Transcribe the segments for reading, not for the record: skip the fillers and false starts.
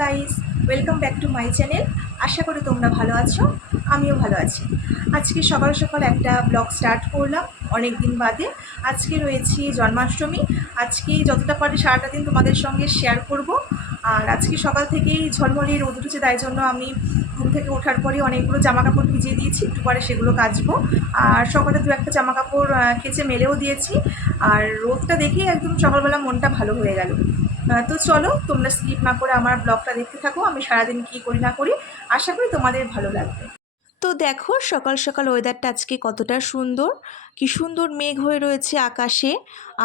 Guys, welcome back to my channel. আশা করি তোমরা ভালো আছো, আমিও ভালো আছি। আজকে সকাল সকাল একটা ব্লগ স্টার্ট করলাম অনেক দিন বাদে। আজকে রয়েছে জন্মাষ্টমী। আজকে যতটা পারি সারাটা দিন তোমাদের সঙ্গে শেয়ার করব। আর আজকে সকাল থেকেই ঝলমলে রোদ উঠেছে, তাই জন্য আমি ঘুম থেকে ওঠার পরে অনেকগুলো জামা কাপড় ভিজিয়ে দিয়েছি, একটু পরে সেগুলো কাচবো। আর সকালে দু একটা জামা কাপড় কেচে মেলেও দিয়েছি। আর রোদটা দেখেই একদম সকালবেলা মনটা ভালো হয়ে গেল। তো চলো, তোমরা স্কিপ না করে আমার ব্লগটা দেখতে থাকো, আমি সারাদিন কী করি না করি। আশা করি তোমাদের ভালো লাগবে। তো দেখো সকাল সকাল ওয়েদারটা আজকে কতটা সুন্দর, কি সুন্দর মেঘ হয়ে রয়েছে আকাশে,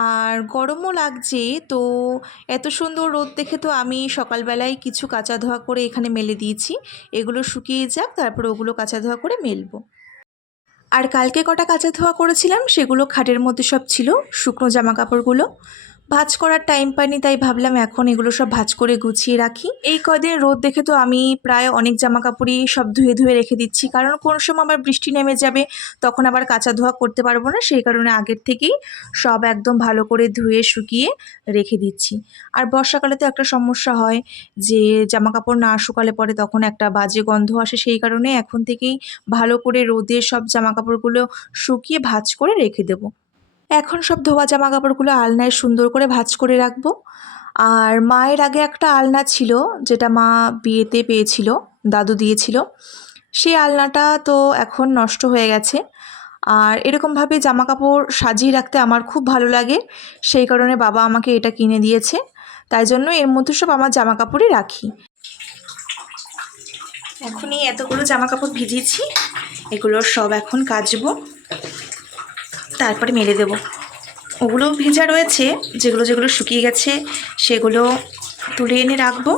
আর গরমও লাগছে। তো এত সুন্দর রোদ দেখে তো আমি সকালবেলায় কিছু কাচা ধোয়া করে এখানে মেলে দিয়েছি। এগুলো শুকিয়ে যাক, তারপরে ওগুলো কাচা ধোয়া করে মেলবো। আর কালকে কটা কাচা ধোয়া করেছিলাম সেগুলো খাটের মধ্যে সব ছিল, শুকনো জামা কাপড়গুলো। ভাঁজ করার টাইম পাইনি, তাই ভাবলাম এখন এগুলো সব ভাঁজ করে গুছিয়ে রাখি। এই কদিন রোদ দেখে তো আমি প্রায় অনেক জামা কাপড়ই সব ধুয়ে ধুয়ে রেখে দিচ্ছি, কারণ কোন সময় আবার বৃষ্টি নেমে যাবে, তখন আবার কাচা ধোয়া করতে পারবো না। সেই কারণে আগের থেকেই সব একদম ভালো করে ধুয়ে শুকিয়ে রেখে দিচ্ছি। আর বর্ষাকালে তো একটা সমস্যা হয় যে জামা কাপড় না শুকালে পরে তখন একটা বাজে গন্ধ আসে। সেই কারণে এখন থেকেই ভালো করে রোদে সব জামা কাপড়গুলো শুকিয়ে ভাঁজ করে রেখে দেবো। এখন সব ধোয়া জামা কাপড়গুলো আলনায় সুন্দর করে ভাঁজ করে রাখবো। আর মায়ের আগে একটা আলনা ছিল, যেটা মা বিয়েতে পেয়েছিল, দাদু দিয়েছিল। সেই আলনাটা তো এখন নষ্ট হয়ে গেছে। আর এরকমভাবে জামা কাপড় সাজিয়ে রাখতে আমার খুব ভালো লাগে, সেই কারণে বাবা আমাকে এটা কিনে দিয়েছে। তাই জন্য এর মধ্যে সব আমার জামা কাপড়ই রাখি। এখনই এতগুলো জামা কাপড় ভিজিয়েছি, এগুলো সব এখন কাচবো, তারপরে মেলে দেবো। ওগুলো ভেজা রয়েছে, যেগুলো যেগুলো শুকিয়ে গেছে সেগুলো তুলে এনে রাখবো।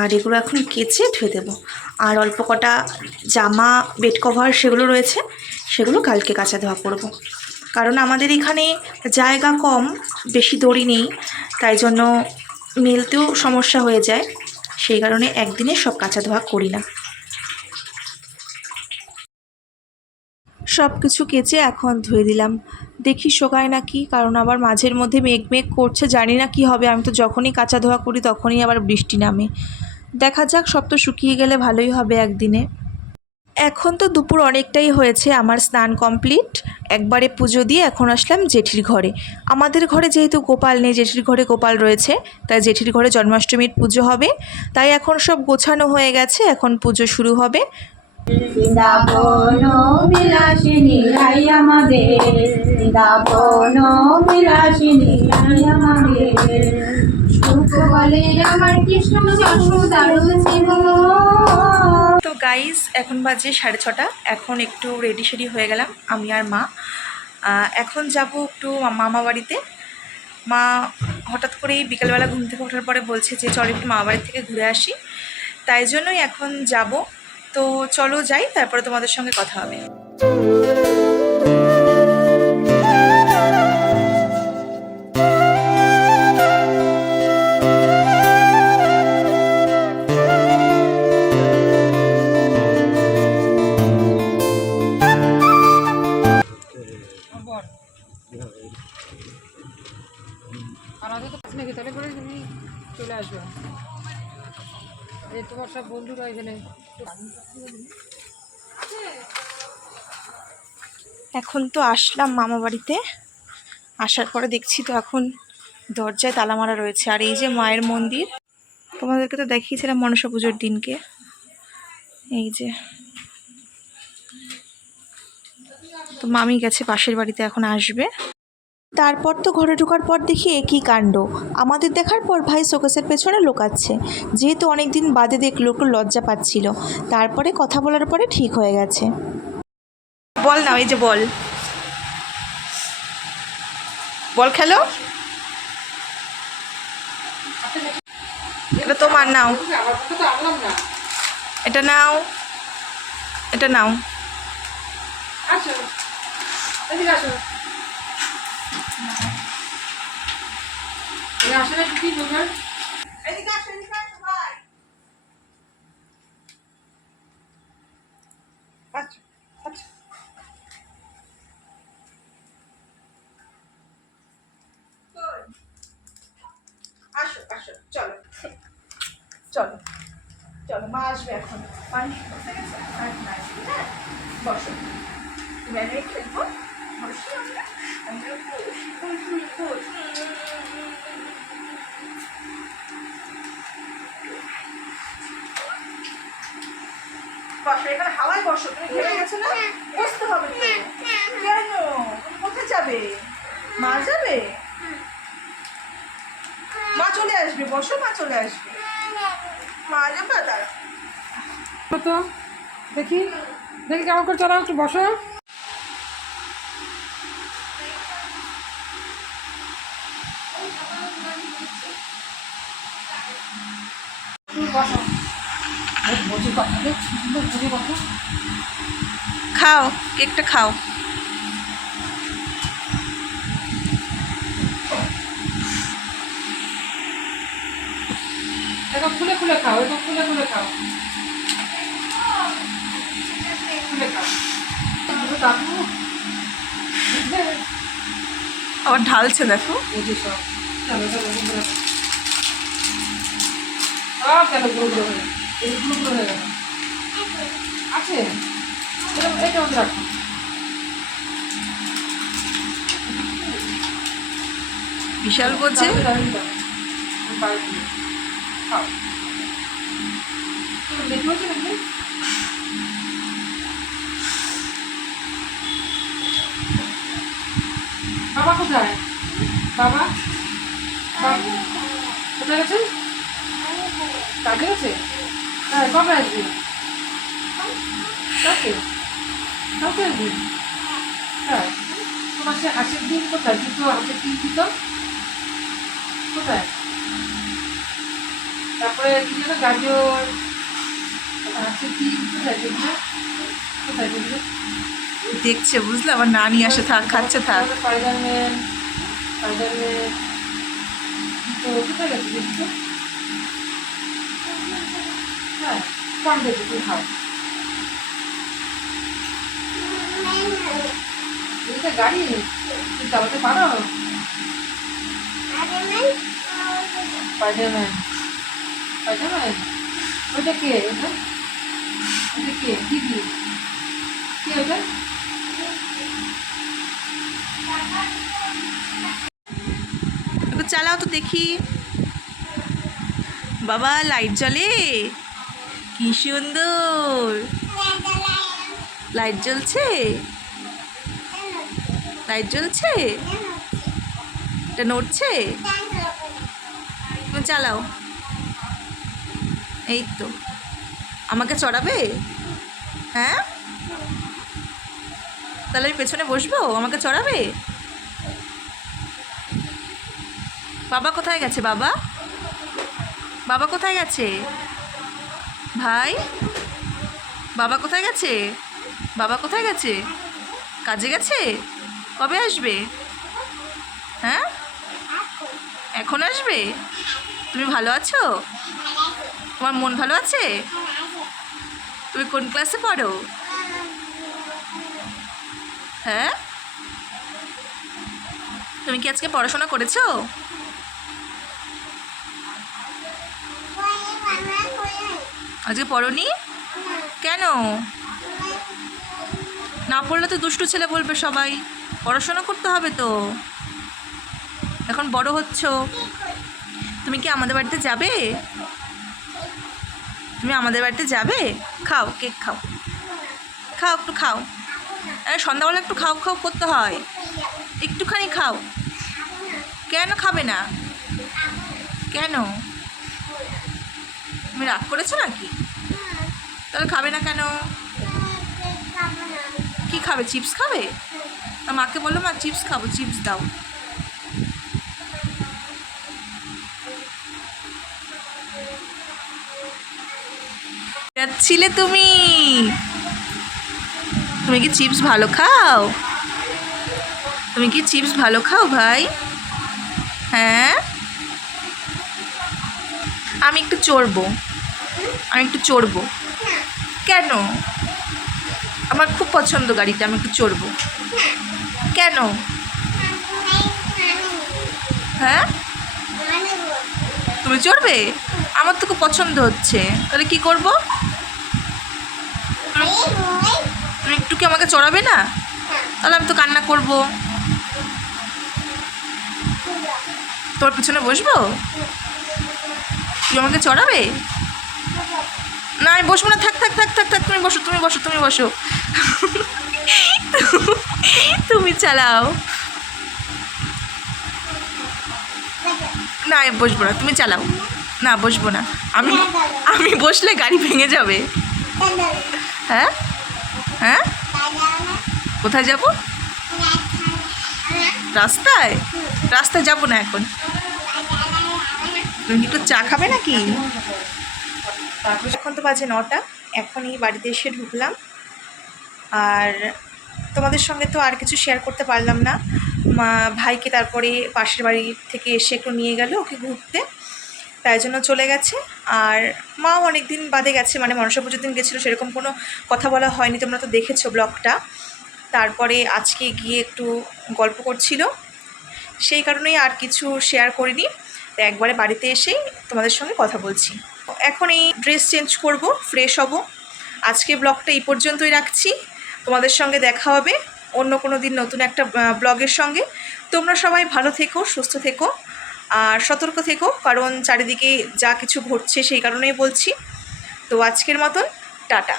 আর এগুলো এখন কেচে ধুয়ে দেবো। আর অল্প কটা জামা, বেড কভার সেগুলো রয়েছে, সেগুলো কালকে কাচা ধোয়া করবো। কারণ আমাদের এখানে জায়গা কম, বেশি দড়ি নেই, তাই জন্য মেলতেও সমস্যা হয়ে যায়। সেই কারণে একদিনে সব কাচা ধোয়া করি না। সব কিছু কেচে এখন ধুয়ে দিলাম, দেখি শোকায় নাকি, কারণ আবার মাঝের মধ্যে মেঘ মেঘ করছে, জানি না কি হবে। আমি তো যখনই কাচা ধোয়া করি তখনই আবার বৃষ্টি নামে। দেখা যাক, সব তো শুকিয়ে গেলে ভালোই হবে একদিনে। এখন তো দুপুর অনেকটাই হয়েছে, আমার স্নান কমপ্লিট। একবারে পুজো দিয়ে এখন আসলাম জেঠির ঘরে। আমাদের ঘরে যেহেতু গোপাল নেই, জেঠির ঘরে গোপাল রয়েছে, তাই জেঠির ঘরে জন্মাষ্টমীর পুজো হবে। তাই এখন সব গোছানো হয়ে গেছে, এখন পুজো শুরু হবে। বৃন্দাবন বিলাসিনী আই আমাদের, বৃন্দাবন বিলাসিনী আই আমাদের, সুখ বলে আমার কৃষ্ণ যশোদার জীবন। তো গাইস, এখন বাজে 6:30। এখন একটু রেডি শেডি হয়ে গেলাম আমি আর মা। এখন যাব একটু মামা বাড়িতে। মা হঠাৎ করেই বিকেলবেলা ঘুম থেকে ওঠার পরে বলছে যে চল একটু মামা বাড়ি থেকে ঘুরে আসি, তাই জন্যই এখন যাব। তো চলো যাই, তারপরে তোমাদের সঙ্গে কথা হবে। আমাদের তো নাকি তাহলে করে তুমি চলে আসবে, এই তোমার সব বন্ধুরা এখানে। এখন তো আসলাম মামা বাড়িতে, আসার পরে দেখছি তো এখন দরজায় তালা মারা রয়েছে। আর এই যে মায়ের মন্দির, তোমাদেরকে তো দেখিয়েছিলাম মনসা পুজোর দিনকে। এই যে তো মামি গেছে পাশের বাড়িতে, এখন আসবে। তারপর তো ঘরে ঢোকার পর দেখি একই কাণ্ড। আমাদের দেখার পর ভাই শোকেসের পেছনে লুকাচ্ছে, যেহেতু অনেক দিন বাদে দেখলো, একটু লজ্জা পাচ্ছিল। তারপরে কথা বলার পরে ঠিক হয়ে গেছে। বল না, এই যে বল, বল খেলো। এটা তোমার, নাও, আমার কথা তো আনলাম না। এটা নাও, এটা নাও। আসো, এদিকে আসো। আসলে কি বলবেন? এদিকে আসো, এদিকে আসো ভাই। আচ্ছা আচ্ছা, আসো আসো, চলো চলো। চলো মা আসবে এখন। পানি বসে গেছে আর না আসবে, হ্যাঁ বসো। তুমি আমি খেলবো, বসি আমরা। বসো এখানে হাওয়ায় বসো, তুমি ঘেমে গেছো না, বসতে হবে তো। কেন তুমি কোথায় যাবে? মা যাবে, মা চলে আসবে, বসো মা চলে আসবে। মা যাবে দাঁড়া। তো দেখি দেখি কেমন করে চলো, একটু বসো। বসো, বুঝি কথা দেখছি, বুঝি কথা। খাও কেকটা খাও। এখন খুলে খুলে খাও, এখন খুলে খুলে খাও, খুলে খাও। কাকু আবার ঢালছে দেখো। বুঝি সব। চলো চলো গুঁড়ো সব গেল, গুঁড়ো গুঁড়ো হয়ে এই গুঁড়ো গুঁড়ো হয়ে গেল। আছে এটা মধ্যে রাখো। বিশাল বলছে খাও, দেখতে পাচ্ছি নাকি? বাবা কোথায়? বাবা কোথায় গেছে? কাজে গেছে? হ্যাঁ, কবে আসবি? কাকে কাকে আসবি? হ্যাঁ, তোমার সে হাসির দিন কোথায়? তুই তো হাসির দিন দিত কোথায়? তারপরে কি যেন গাজর, হাসির দিন কোথায় দেখবে? কোথায় দেখবে? দেখছে বুঝলে, আবার না নিয়ে আসে থাক, খাচ্ছে থাক। স্পাইডারম্যান স্পাইডারম্যান তো কোথায় গেছে দেখছো? হ্যাঁ, কম দেখে তুই খাও। এইটা গাড়ি তুই চালাতে পারো? স্পাইডারম্যান স্পাইডারম্যান ওইটা কে? ওটা ওটা কে? দিদি কে ওটা? একটু চালাও তো দেখি। বাবা লাইট জ্বলে, কি সুন্দর লাইট জ্বলছে, লাইট জ্বলছে, এটা নড়ছে। তুমি চালাও, এই তো। আমাকে চড়াবে? হ্যাঁ, তাহলে আমি পেছনে বসবো, আমাকে চড়াবে? বাবা কোথায় গেছে? বাবা বাবা কোথায় গেছে? ভাই বাবা কোথায় গেছে? বাবা কোথায় গেছে? কাজে গেছে? কবে আসবে? হ্যাঁ, এখন আসবে? তুমি ভালো আছো? তোমার মন ভালো আছে? তুমি কোন ক্লাসে পড়ো? হ্যাঁ, তুমি কি আজকে পড়াশোনা করেছো? আজকে পড়োনি কেন? না পড়লে তো দুষ্টু ছেলে বলবে সবাই। পড়াশোনা করতে হবে তো, এখন বড় হচ্ছ। তুমি কি আমাদের বাড়িতে যাবে? তুমি আমাদের বাড়িতে যাবে? খাও কেক খাও, খাও একটু খাও। আরে সন্ধ্যাবেলা একটু খাও খাও করতে হয়, একটুখানি খাও। কেন খাবে না? কেন, তুমি রাগ করেছো নাকি? তাহলে খাবে না কেন? কি খাবে? চিপস খাবে? তা মাকে বলো মা চিপস খাবো, চিপস দাও। যাচ্ছিলে তুমি? তুমি কি চিপস ভালো খাও? তুমি কি চিপস ভালো খাও ভাই? হ্যাঁ, আমি একটু চড়বো, আমি একটু চড়বো। কেন? আমার খুব পছন্দ গাড়িটা, আমি একটু চড়বো। কেন? হ্যাঁ, তুমি চড়বে? আমার তো খুব পছন্দ হচ্ছে, তাহলে কি করব? তুমি একটু কি আমাকে চড়াবে না? তাহলে আমি তো কান্না করব। তোর পিছনে বসবো? তুই আমাকে চড়াবে? না আমি বসবো না, থাক থাক থাক থাক থাক, তুমি বসো তুমি বসো তুমি বসো। তুমি চালাও। না আমি বসবো না, তুমি চালাও। না বসবো না, আমি আমি বসলে গাড়ি ভেঙে যাবে। হ্যাঁ হ্যাঁ, কোথায় যাব? রাস্তায়? রাস্তায় যাব না এখন। তুমি একটু চা খাবে নাকি? এখন তো বাজে 9টা, এখনই বাড়িতে এসে ঢুকলাম। আর তোমাদের সঙ্গে তো আর কিছু শেয়ার করতে পারলাম না। ভাইকে তারপরে পাশের বাড়ি থেকে এসে একটু নিয়ে গেল ওকে ঘুরতে, তাই জন্য চলে গেছে। আর মাও অনেক দিন বাদে গেছে, মানে মনসা পুজোর দিন গেছিলো, সেরকম কোনো কথা বলা হয়নি, তোমরা তো দেখেছো ব্লগটা। তারপরে আজকে গিয়ে একটু গল্প করছিল, সেই কারণেই আর কিছু শেয়ার করিনি। তো একবারে বাড়িতে এসেই তোমাদের সঙ্গে কথা বলছি। এখন এই ড্রেস চেঞ্জ করব, ফ্রেশ হব। আজকে ব্লগটা এই পর্যন্তই রাখছি। তোমাদের সঙ্গে দেখা হবে অন্য কোনো দিন নতুন একটা ব্লগের সঙ্গে। তোমরা সবাই ভালো থেকো, সুস্থ থেকো আর সতর্ক থেকো, কারণ চারিদিকে যা কিছু ঘটছে সেই কারণেই বলছি। তো আজকের মতন টাটা।